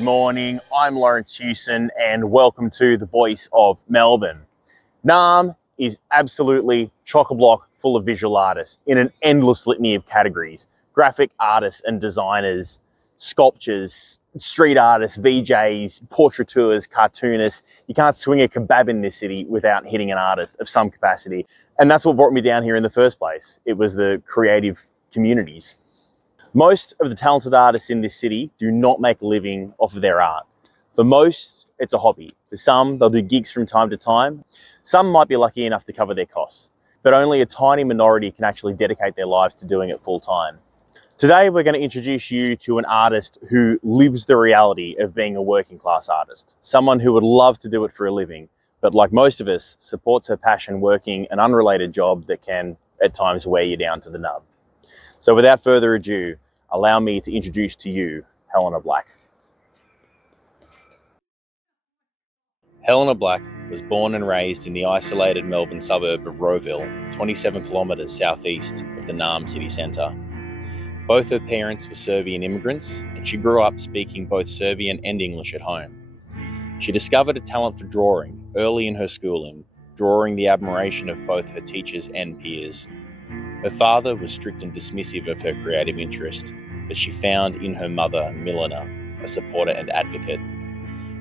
Good morning, I'm Laurence Hewson and welcome to the Voice of Melbourne. Naarm is absolutely chock-a-block full of visual artists in an endless litany of categories. Graphic artists and designers, sculptures, street artists, VJs, portraiteurs, cartoonists. You can't swing a kebab in this city without hitting an artist of some capacity. And that's what brought me down here in the first place. It was the creative communities. Most of the talented artists in this city do not make a living off of their art. For most, it's a hobby. For some, they'll do gigs from time to time. Some might be lucky enough to cover their costs, but only a tiny minority can actually dedicate their lives to doing it full time. Today, we're going to introduce you to an artist who lives the reality of being a working class artist. Someone who would love to do it for a living, but like most of us, supports her passion working an unrelated job that can, at times, wear you down to the nub. So without further ado, allow me to introduce to you Helena Black. Helena Black was born and raised in the isolated Melbourne suburb of Rowville, 27 kilometres southeast of the Naarm city centre. Both her parents were Serbian immigrants, and she grew up speaking both Serbian and English at home. She discovered a talent for drawing early in her schooling, drawing the admiration of both her teachers and peers. Her father was strict and dismissive of her creative interest, but she found in her mother, Helena, a supporter and advocate.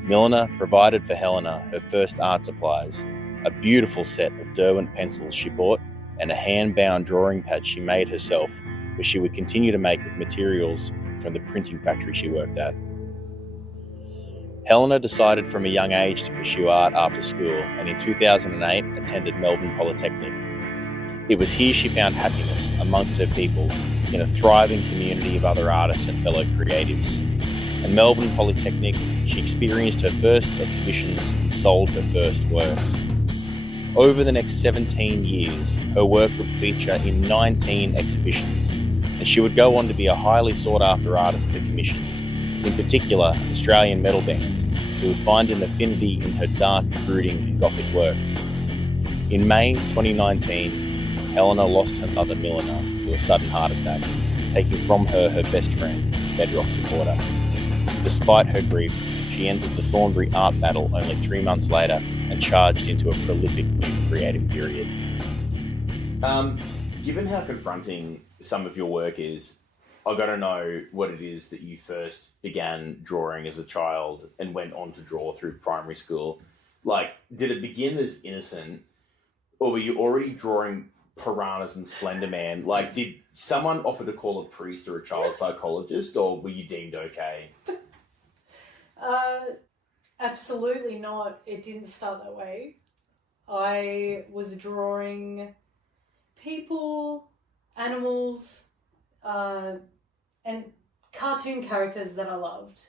Helena provided for Helena her first art supplies, a beautiful set of Derwent pencils she bought, and a hand-bound drawing pad she made herself, which she would continue to make with materials from the printing factory she worked at. Helena decided from a young age to pursue art after school, and in 2008 attended Melbourne Polytechnic. It was here she found happiness amongst her people in a thriving community of other artists and fellow creatives. At Melbourne Polytechnic, she experienced her first exhibitions and sold her first works. Over the next 17 years, her work would feature in 19 exhibitions, and she would go on to be a highly sought-after artist for commissions, in particular Australian metal bands, who would find an affinity in her dark, brooding and gothic work. In May 2019, Helena lost her mother Helena to a sudden heart attack, taking from her her best friend, bedrock supporter. Despite her grief, she entered the Thornbury art battle only 3 months later and charged into a prolific new creative period. Given how confronting some of your work is, I've got to know what it is that you first began drawing as a child and went on to draw through primary school. Like, did it begin as innocent, or were you already drawing piranhas and Slender Man? Like, did someone offer to call a priest or a child psychologist, or were you deemed okay? Absolutely not. It didn't start that way. I was drawing people, animals, and cartoon characters that I loved.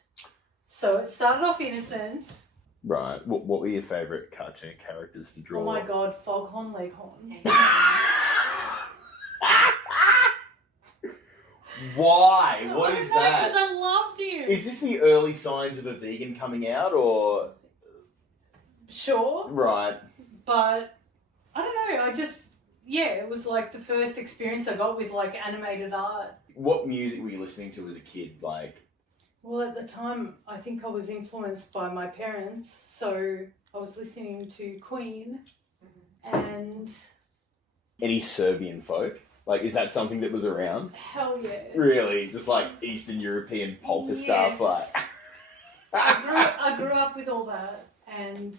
So it started off innocent. Right. What were your favourite cartoon characters to draw? Oh my God, Foghorn Leghorn. Why? What is that? Because I loved him. Is this the early signs of a vegan coming out, or? Sure. Right. But I don't know. It was like the first experience I got with like animated art. What music were you listening to as a kid? Like. Well, at the time, I think I was influenced by my parents, so I was listening to Queen and. Any Serbian folk? Like, is that something that was around? Hell yeah. Really? Just like Eastern European polka stuff? Like. I grew up with all that and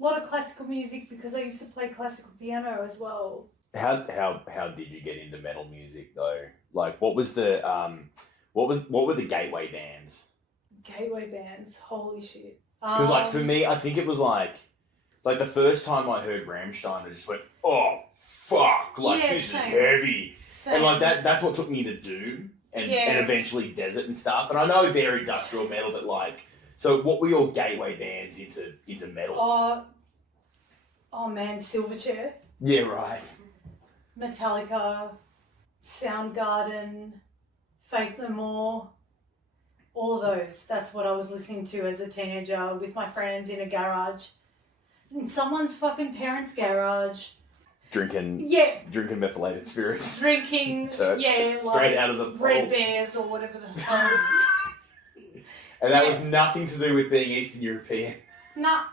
a lot of classical music because I used to play classical piano as well. How did you get into metal music though? Like, what was the what were the gateway bands? Gateway bands, holy shit. Because like for me, I think it was like the first time I heard Rammstein, I just went, oh fuck, like this same. Is heavy. Same. And like that's what took me to Doom and eventually Desert and stuff. And I know they're industrial metal, but like, so what were your gateway bands into metal? Oh man, Silverchair. Yeah, right. Metallica, Soundgarden, Faith No More, all of those. That's what I was listening to as a teenager with my friends in a garage. In someone's fucking parents' garage. Drinking methylated spirits. Drinking, Turks, straight like out of the Red Bears or whatever the hell. And that was nothing to do with being Eastern European. Nah.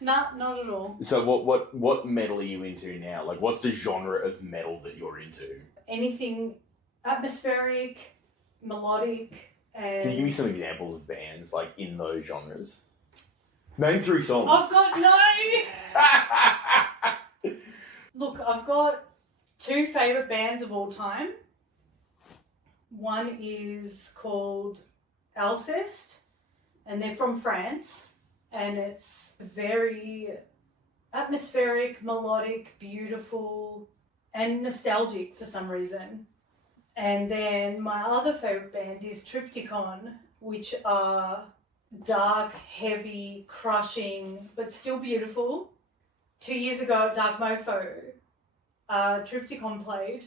Nah, not at all. So what metal are you into now? Like, what's the genre of metal that you're into? Anything atmospheric, melodic, and... Can you give me some examples of bands, like, in those genres? Name 3 songs. I've got no... Look, I've got 2 favourite bands of all time. One is called Alceste, and they're from France, and it's very atmospheric, melodic, beautiful, and nostalgic for some reason. And then my other favourite band is Triptychon, which are dark, heavy, crushing, but still beautiful. 2 years ago at Dark Mofo, Triptychon played,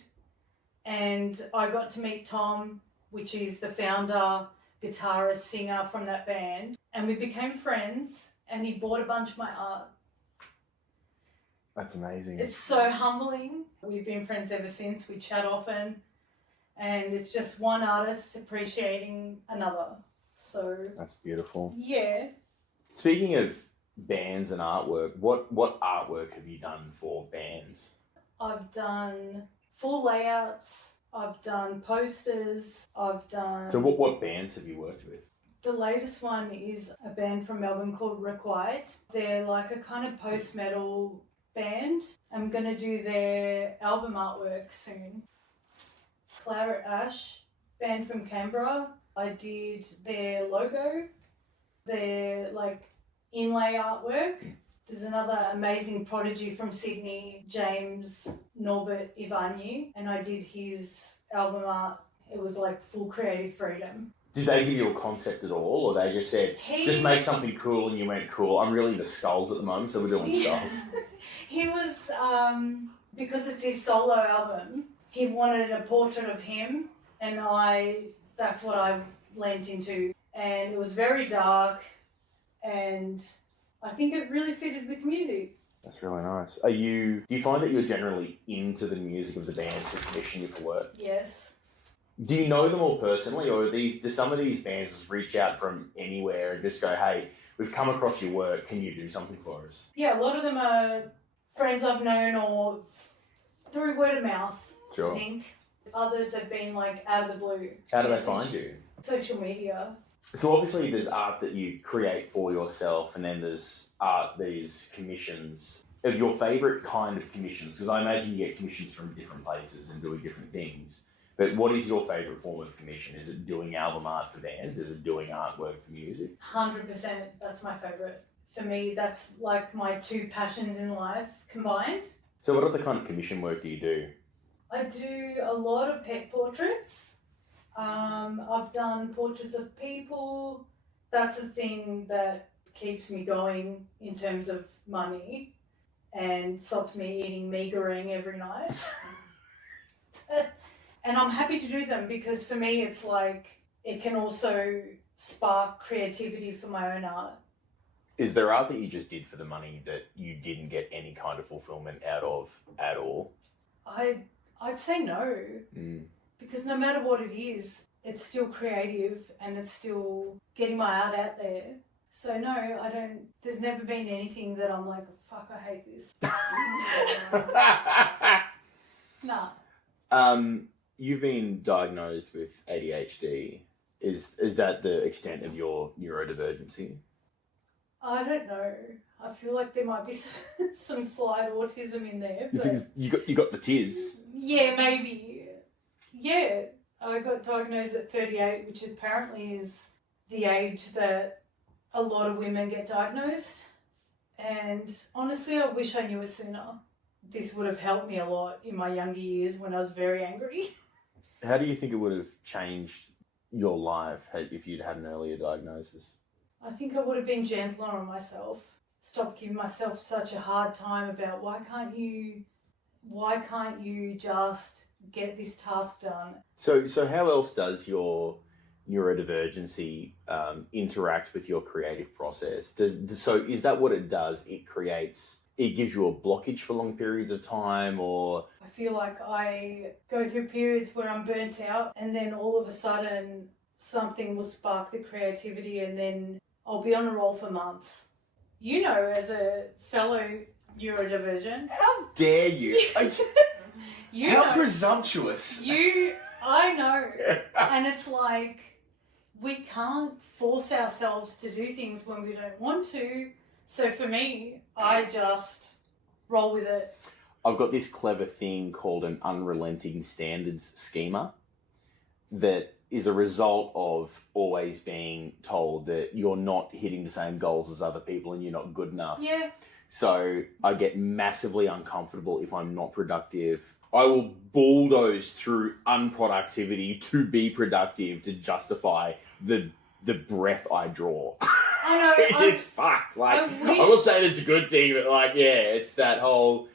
and I got to meet Tom, which is the founder, guitarist, singer from that band, and we became friends, and he bought a bunch of my art. That's amazing. It's so humbling. We've been friends ever since. We chat often, and it's just one artist appreciating another. So that's beautiful. Yeah. Speaking of bands and artwork, what artwork have you done for bands? I've done full layouts. I've done posters. I've done... So what bands have you worked with? The latest one is a band from Melbourne called Requite. They're like a kind of post-metal band. I'm going to do their album artwork soon. Claret Ash, band from Canberra. I did their logo, their like inlay artwork. There's another amazing prodigy from Sydney, James Norbert Ivanyi, and I did his album art. It was like full creative freedom. Did they give you a concept at all, or they just said, just make something cool, and you went, cool, I'm really into skulls at the moment, so we're doing skulls? He was, because it's his solo album, he wanted a portrait of him, and that's what I lent into. And it was very dark, and I think it really fitted with music. That's really nice. Do you find that you're generally into the music of the bands that commission you for work? Yes. Do you know them all personally, or do some of these bands just reach out from anywhere and just go, hey, we've come across your work, can you do something for us? Yeah, a lot of them are friends I've known or through word of mouth, Sure. I think. Others have been like out of the blue. How do they find you? Social media. So obviously there's art that you create for yourself, and then there's art, these commissions. Of your favourite kind of commissions, because I imagine you get commissions from different places and doing different things. But what is your favourite form of commission? Is it doing album art for bands? Is it doing artwork for music? 100%. That's my favourite. For me, that's like my 2 passions in life combined. So what other kind of commission work do you do? I do a lot of pet portraits. I've done portraits of people. That's the thing that keeps me going in terms of money and stops me eating meagering every night. And I'm happy to do them because for me it's like it can also spark creativity for my own art. Is there art that you just did for the money that you didn't get any kind of fulfillment out of at all? I'd say no. Because no matter what it is, it's still creative and it's still getting my art out there. So no, I don't, there's never been anything that I'm like, fuck, I hate this. Nah. You've been diagnosed with ADHD. Is that the extent of your neurodivergency? I don't know. I feel like there might be some slight autism in there. But You got the tiz. Yeah, maybe. Yeah, I got diagnosed at 38, which apparently is the age that a lot of women get diagnosed. And honestly, I wish I knew it sooner. This would have helped me a lot in my younger years when I was very angry. How do you think it would have changed your life if you'd had an earlier diagnosis? I think I would have been gentler on myself. Stop giving myself such a hard time about why can't you just get this task done? So how else does your neurodivergency interact with your creative process? So is that what it does? It gives you a blockage for long periods of time, or? I feel like I go through periods where I'm burnt out and then all of a sudden something will spark the creativity and then I'll be on a roll for months. You know, as a fellow neurodivergent. How dare you? How presumptuous. I know. And it's like, we can't force ourselves to do things when we don't want to. So for me, I just roll with it. I've got this clever thing called an unrelenting standards schema that is a result of always being told that you're not hitting the same goals as other people and you're not good enough. Yeah. So I get massively uncomfortable if I'm not productive. I will bulldoze through unproductivity to be productive to justify the breath I draw. I know. It's fucked. Like, I will say it's a good thing, but like, yeah, it's that whole...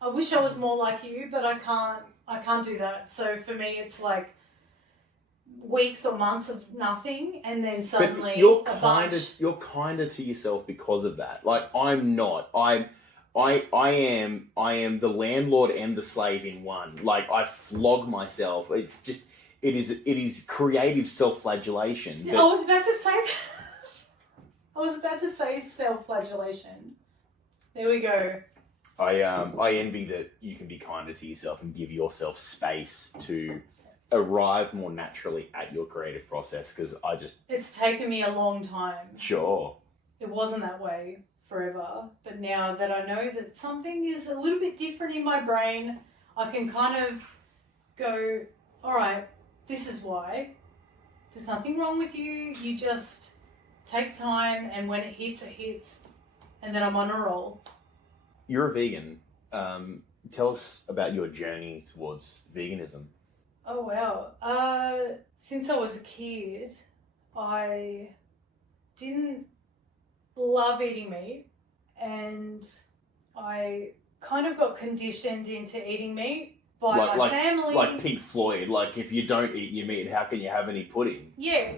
I wish I was more like you, but I can't do that. So for me, it's like weeks or months of nothing, and then suddenly but you're kinder to yourself because of that. Like, I'm not. I am the landlord and the slave in one. Like, I flog myself. It's just it is creative self-flagellation. But... I was about to say that. I was about to say self-flagellation. There we go. I envy that you can be kinder to yourself and give yourself space to arrive more naturally at your creative process, because It's taken me a long time. Sure. It wasn't that way forever, but now that I know that something is a little bit different in my brain, I can kind of go, all right, this is why. There's nothing wrong with you. You just take time, and when it hits, and then I'm on a roll. You're a vegan. Tell us about your journey towards veganism. Oh, wow. Since I was a kid, I didn't love eating meat, and I kind of got conditioned into eating meat by my family. Like Pink Floyd, like, if you don't eat your meat, how can you have any pudding? Yeah.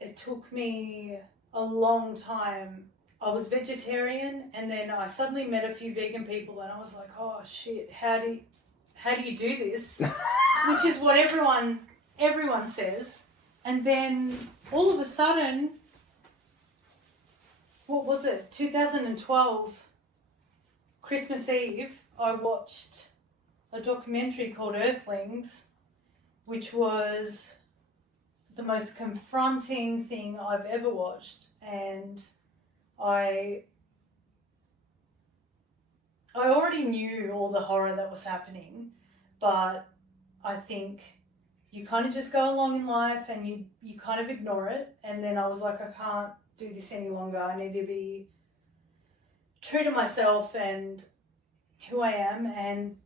It took me a long time. I was vegetarian, and then I suddenly met a few vegan people, and I was like, oh shit, how do you do this? Which is what everyone says. And then all of a sudden, what was it? 2012, Christmas Eve, I watched a documentary called Earthlings, which was the most confronting thing I've ever watched. And I already knew all the horror that was happening, but I think you kind of just go along in life and you kind of ignore it. And then I was like, I can't do this any longer. I need to be true to myself and who I am. And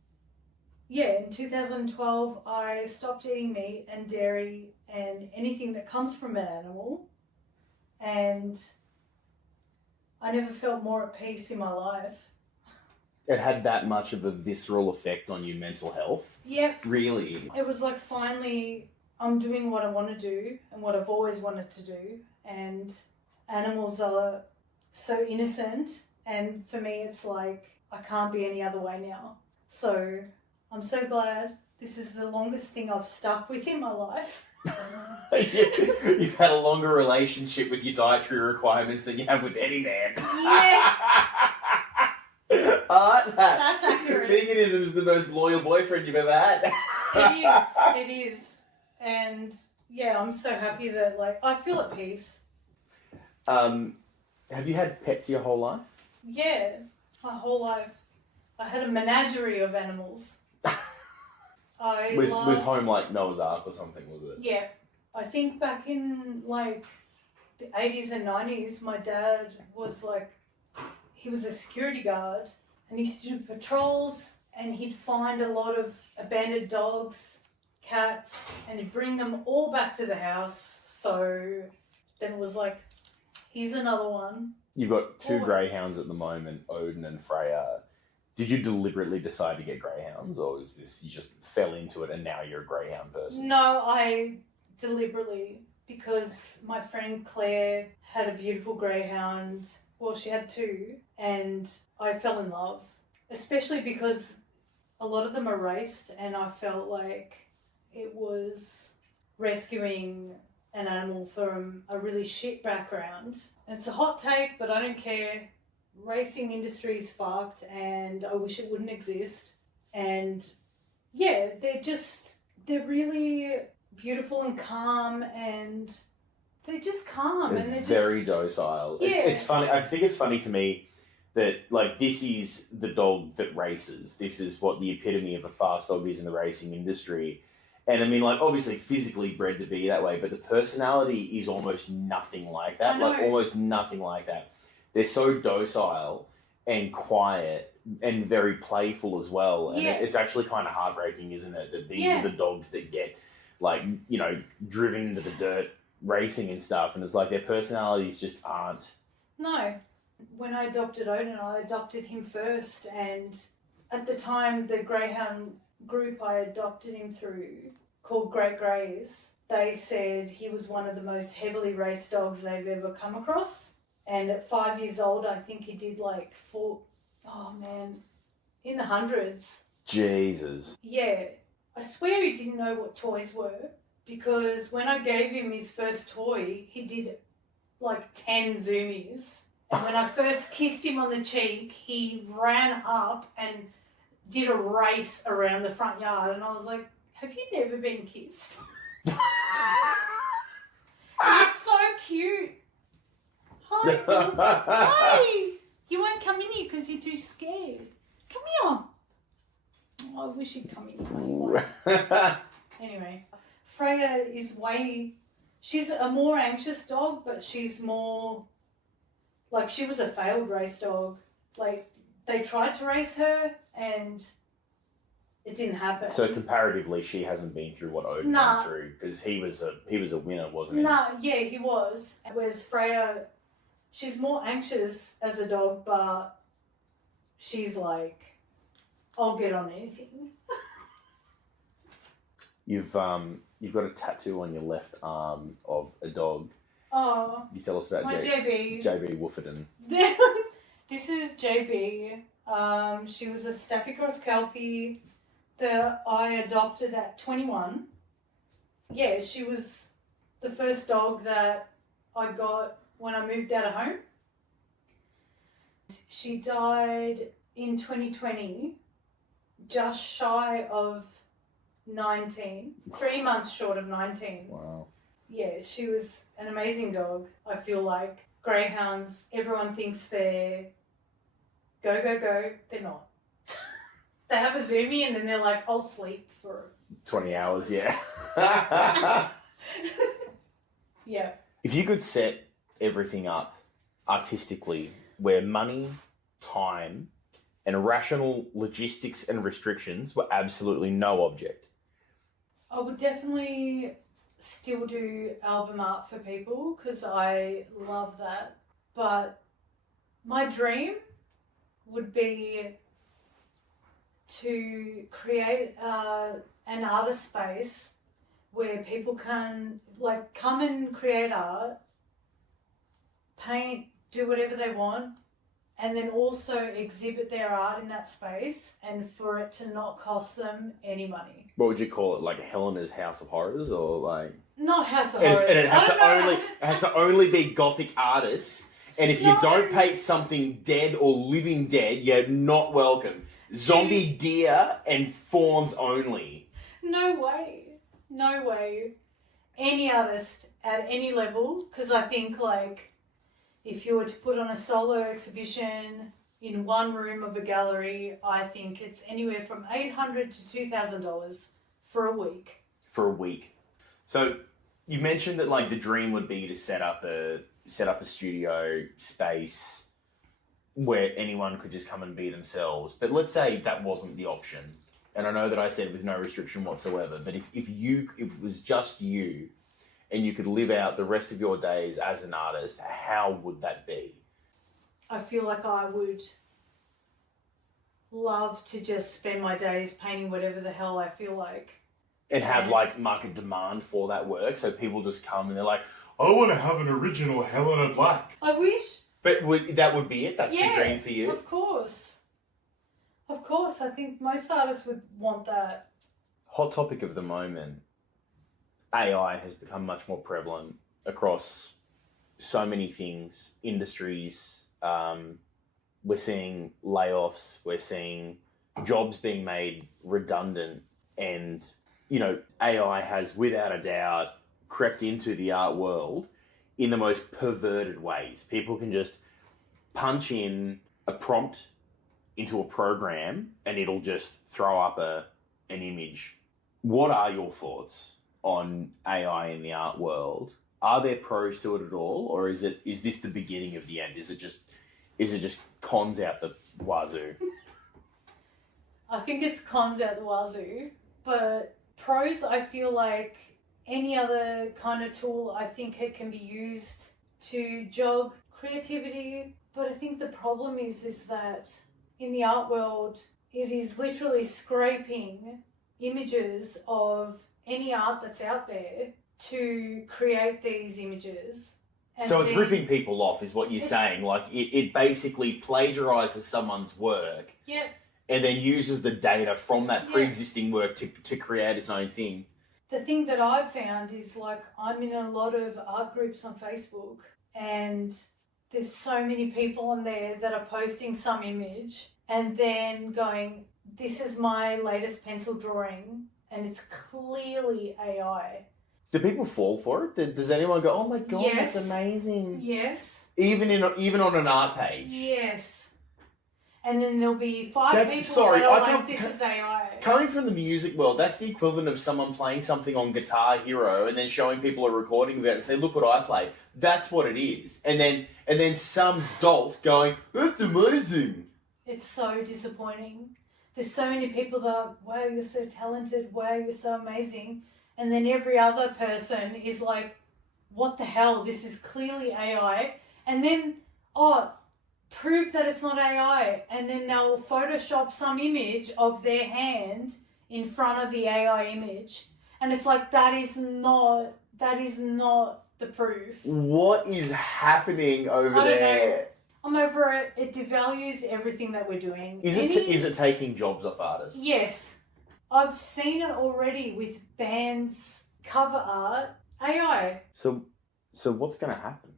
yeah, in 2012, I stopped eating meat and dairy and anything that comes from an animal. And I never felt more at peace in my life. It had that much of a visceral effect on your mental health? Yeah. Really? It was like, finally, I'm doing what I want to do and what I've always wanted to do. And animals are so innocent. And for me, it's like, I can't be any other way now. So I'm so glad. This is the longest thing I've stuck with in my life. You've had a longer relationship with your dietary requirements than you have with any man. Yeah. That's accurate. Veganism is the most loyal boyfriend you've ever had. It is. And yeah, I'm so happy that, like, I feel at peace. Have you had pets your whole life? Yeah, my whole life. I had a menagerie of animals. Was home like Noah's Ark or something, was it? Yeah. I think back in, like, the 80s and 90s, my dad was, like, he was a security guard, and he used to do patrols, and he'd find a lot of abandoned dogs, cats, and he'd bring them all back to the house. So then it was like, here's another one. You've got two greyhounds at the moment, Odin and Freya. Did you deliberately decide to get greyhounds, or is this you just fell into it and now you're a greyhound person? No, I deliberately, because my friend Claire had a beautiful greyhound. Well, she had two, and I fell in love, especially because a lot of them are raced, and I felt like it was rescuing an animal from a really shit background. It's a hot take, but I don't care. Racing industry is fucked and I wish it wouldn't exist. And yeah, they're really beautiful and calm, and they're just calm. They're and they're very just docile. Yeah. It's funny. I think it's funny to me that, like, this is the dog that races. This is what the epitome of a fast dog is in the racing industry. And I mean, like, obviously physically bred to be that way, but the personality is almost nothing like that. I know. Like, almost nothing like that. They're so docile and quiet and very playful as well. And Yeah. it's actually kind of heartbreaking, isn't it? That these Yeah. are the dogs that get, like, you know, driven into the dirt racing and stuff. And it's like their personalities just aren't. No. When I adopted Odin, I adopted him first, and at the time, the Greyhound group I adopted him through, called Great Greys, they said he was one of the most heavily raced dogs they've ever come across. And at 5 years old, I think he did like in the hundreds. Jesus. Yeah. I swear he didn't know what toys were, because when I gave him his first toy, he did like 10 zoomies. And when I first kissed him on the cheek, he ran up and did a race around the front yard. And I was like, have you never been kissed? He's so cute. Hi. Hi. You won't come in here because you're too scared. Come here. Oh, I wish you'd come in. Anyway, Freya is she's a more anxious dog, but she's more, like, she was a failed race dog. Like, they tried to race her and it didn't happen. So comparatively, she hasn't been through what Odin went through, because he was a winner, wasn't he? Yeah, he was. Whereas Freya, she's more anxious as a dog, but she's like, I'll get on anything. You've got a tattoo on your left arm of a dog. Oh, You tell us about my JB. JB Wooferton. This is JB. She was a Staffy Cross Kelpie that I adopted at 21. Yeah, she was the first dog that I got when I moved out of home. She died in 2020, just shy of 19, 3 months short of 19. Wow. Yeah, she was an amazing dog. I feel like Greyhounds, everyone thinks they're go, go, go. They're not. They have a zoomie and then they're like, I'll sleep for 20 hours, yeah. Yeah. If you could set everything up artistically, where money, time, and rational logistics and restrictions were absolutely no object, I would definitely still do album art for people because I love that. But my dream would be to create an artist space where people can like come and create art, paint, do whatever they want, and then also exhibit their art in that space, and for it to not cost them any money. what would you call it? Like Helena's House of Horrors, or like? Not House of And Horrors. it has to only be gothic artists. And if you No. don't paint something dead or living dead, you're not welcome. Zombie deer and fawns only. No way. No way. Any artist at any level, because I think like if you were to put on a solo exhibition in one room of a gallery, I think it's anywhere from $800 to $2,000 for a week. For a week. So you mentioned that like the dream would be to set up a studio space where anyone could just come and be themselves. But let's say that wasn't the option. And I know that I said with no restriction whatsoever, but if it was just you and you could live out the rest of your days as an artist, how would that be? I feel like I would love to just spend my days painting whatever the hell I feel like. And have like market demand for that work, so people just come and they're like, I want to have an original Helena Black. I wish. But that would be it? That's Yeah, the dream for you? Of course. Of course, I think most artists would want that. Hot topic of the moment. AI has become much more prevalent across so many things, industries. We're seeing layoffs, we're seeing jobs being made redundant, and, you know, AI has without a doubt crept into the art world in the most perverted ways. People can just punch in a prompt into a program and it'll just throw up an image. What are your thoughts on AI in the art world? Are there pros to it at all, or is this the beginning of the end? Is it just cons out the wazoo? I think it's cons out the wazoo, but pros, I feel like any other kind of tool, I think it can be used to jog creativity. But I think the problem is that in the art world, it is literally scraping images of any art that's out there to create these images. And so it's ripping people off is what you're saying. Like, it basically plagiarizes someone's work. Yep. And then uses the data from that pre-existing work to create its own thing. The thing that I've found is, like, I'm in a lot of art groups on Facebook, and there's so many people on there that are posting some image and then going, this is my latest pencil drawing, and it's clearly AI. Do people fall for it? Does anyone go, oh my God, yes. That's amazing? Yes. Even on an art page? Yes. And then there'll be five people that are like, this is AI. Coming from the music world, that's the equivalent of someone playing something on Guitar Hero and then showing people a recording of it and say, look what I play. That's what it is. And then some dolt going, that's amazing. It's so disappointing. There's so many people that are, wow, you're so talented. Wow, you're so amazing. And then every other person is like, what the hell? This is clearly AI. And then, prove that it's not AI, and then they'll Photoshop some image of their hand in front of the AI image, and it's like, that is not the proof. What is happening over there? I'm over it. It devalues everything that we're doing. Is it taking jobs off artists? Yes. I've seen it already with bands' cover art, AI. So what's going to happen?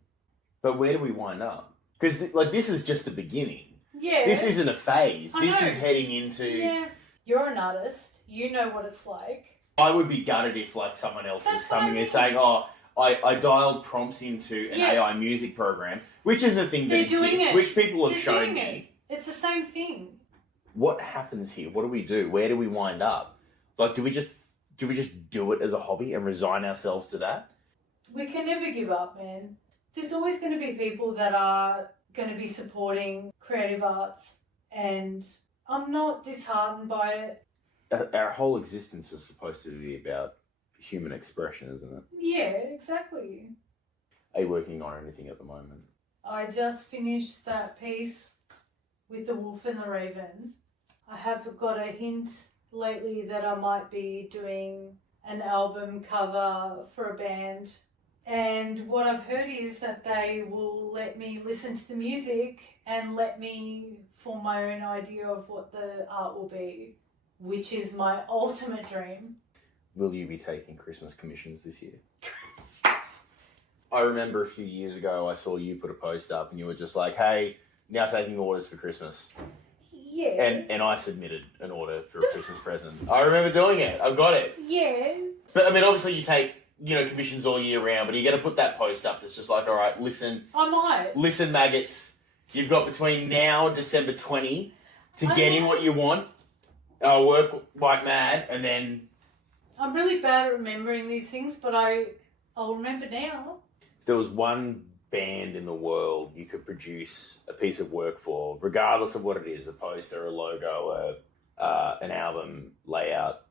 But where do we wind up? Because, this is just the beginning. Yeah. This isn't a phase. This is heading into... Yeah. You're an artist. You know what it's like. I would be gutted if, someone else was coming and saying, I dialed prompts into an AI music program, which is a thing that exists, which people have shown me. It's the same thing. What happens here? What do we do? Where do we wind up? Do we just do it as a hobby and resign ourselves to that? We can never give up, man. There's always going to be people that are going to be supporting creative arts, and I'm not disheartened by it. Our whole existence is supposed to be about human expression, isn't it? Yeah, exactly. Are you working on anything at the moment? I just finished that piece with The Wolf and the Raven. I have got a hint lately that I might be doing an album cover for a band. And what I've heard is that they will let me listen to the music and let me form my own idea of what the art will be, which is my ultimate dream. Will you be taking Christmas commissions this year? I remember a few years ago I saw you put a post up and you were just like, hey, now taking orders for Christmas. Yeah. And I submitted an order for a Christmas present. I remember doing it. I've got it. Yeah. But, obviously you take... commissions all year round, but you got to put that post up that's just like, all right, listen. I might. Listen, maggots. You've got between now and December 20 to get in what you want. I'll work like mad, and then... I'm really bad at remembering these things, but I'll remember now. If there was one band in the world you could produce a piece of work for, regardless of what it is, a poster, a logo, an album layout,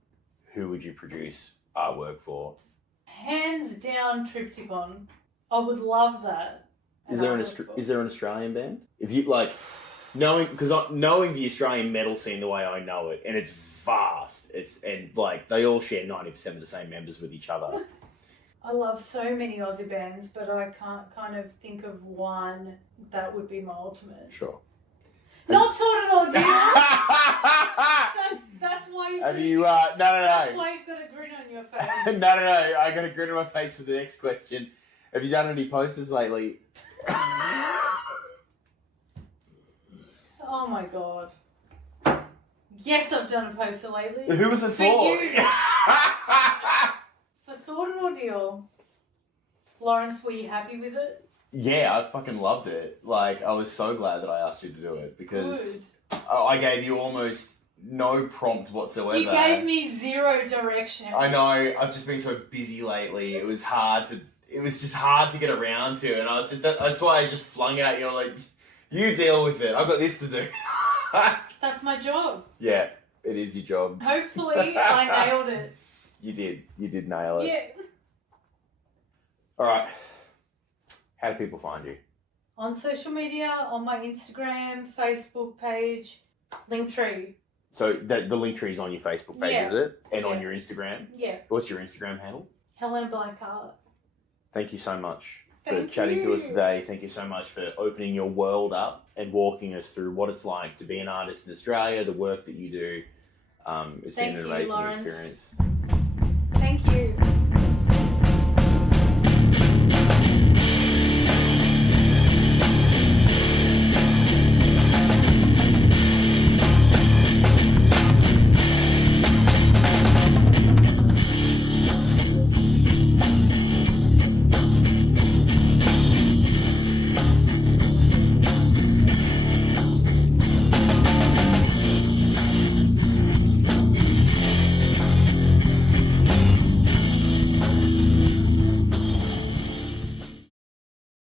who would you produce artwork for? Hands down, Triptychon. I would love that. Is there an Australian band? If you knowing the Australian metal scene the way I know it, and it's vast. They all share 90% of the same members with each other. I love so many Aussie bands, but I can't kind of think of one that would be my ultimate. Sure. Not Sordid Ordeal. That's why you. Have you? No. That's why you've got a grin on your face. No. I got a grin on my face for the next question. Have you done any posters lately? Oh my god. Yes, I've done a poster lately. Who was it for? For Sordid Ordeal. Laurence, were you happy with it? Yeah, I fucking loved it. Like, I was so glad that I asked you to do it because I gave you almost no prompt whatsoever. You gave me zero direction. I know. I've just been so busy lately. It was just hard to get around to, and that's why I just flung it at you. I'm like, you deal with it. I've got this to do. That's my job. Yeah, it is your job. Hopefully, I nailed it. You did nail it. Yeah. All right. How do people find you? On social media, on my Instagram, Facebook page, Linktree. So the Linktree is on your Facebook page, is it? And on your Instagram? Yeah. What's your Instagram handle? Helena Black art. Thank you so much for Thank chatting you. to us today. Thank you so much for opening your world up and walking us through what it's like to be an artist in Australia, the work that you do. It's been an amazing Laurence. experience. Thank you.